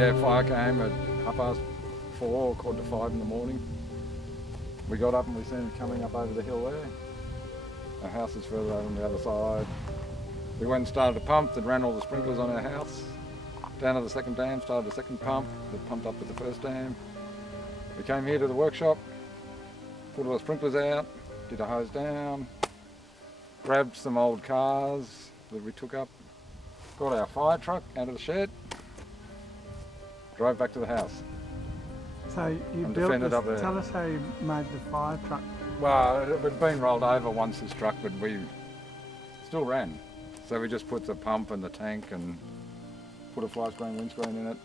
Yeah, fire came at 4:30, 4:45 in the morning. We got up and we seen it coming up over the hill there. Our house is further over on the other side. We went and started a pump that ran all the sprinklers on our house. Down to the second dam, started a second pump that pumped up with the first dam. We came here to the workshop, put all the sprinklers out, did a hose down, grabbed some old cars that we took up, got our fire truck out of the shed, drove back to the house. So you and built defended this, up there. tell us how you made the fire truck. Well, it had been rolled over once, this truck, but we still ran. So we just put the pump and the tank and put a fly screen windscreen in it,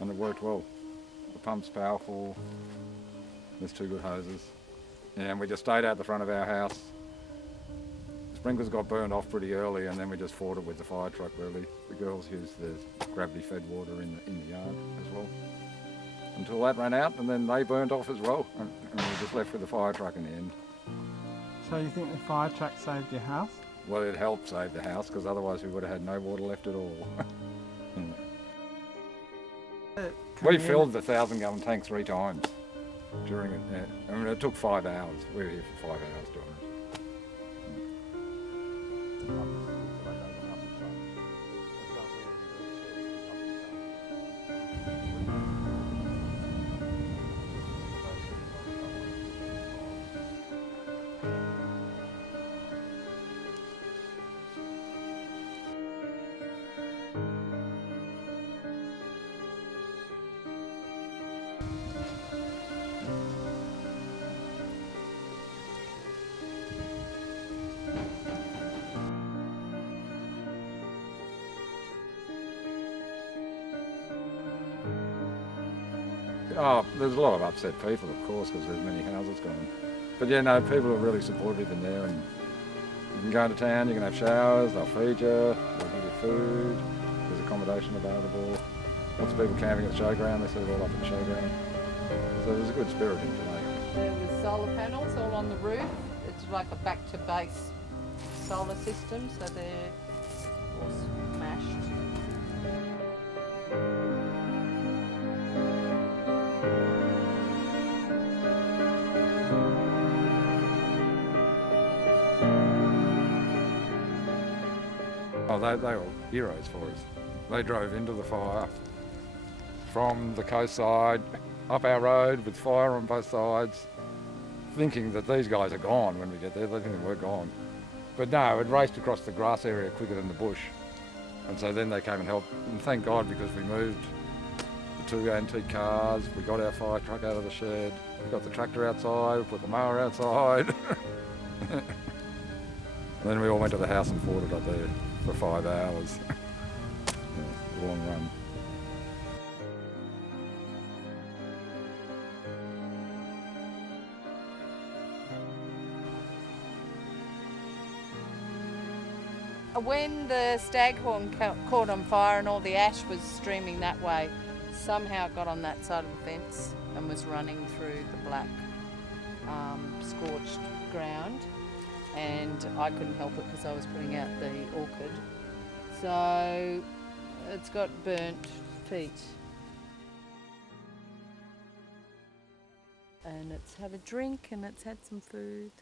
and it worked well. The pump's powerful, there's 2 good hoses. And we just stayed out the front of our house. The sprinklers got burned off pretty early, and then we just fought it with the fire truck really. The girls used the gravity fed water in the yard as well. Until that ran out, and then they burnt off as well, and we were just left with the fire truck in the end. So you think the fire truck saved your house? Well, it helped save the house, because otherwise we would have had no water left at all. We filled the 1,000-gallon tank 3 times during it. Yeah. I mean, it took 5 hours. We were here for 5 hours doing it. Oh, there's a lot of upset people, of course, because there's many houses gone. But yeah, no, people are really supportive in there, and you can go into town, you can have showers, they'll feed you, they'll give you food, there's accommodation available. Lots of people camping at the showground, they set it all up at the showground. So there's a good spirit in Cobargo. There was solar panels all on the roof. It's like a back-to-base solar system, so they're all smashed. Oh, they were heroes for us. They drove into the fire from the coast side, up our road with fire on both sides, thinking that these guys are gone when we get there. They think we're gone. But no, it raced across the grass area quicker than the bush. And so then they came and helped. And thank God, because we moved the 2 antique cars, we got our fire truck out of the shed, we got the tractor outside, we put the mower outside. And then we all went to the house and fought it up there for 5 hours. Yeah, a long run. When the staghorn caught on fire and all the ash was streaming that way, somehow it got on that side of the fence and was running through the black scorched ground, and I couldn't help it because I was putting out the orchid. So it's got burnt feet. And it's had a drink and it's had some food.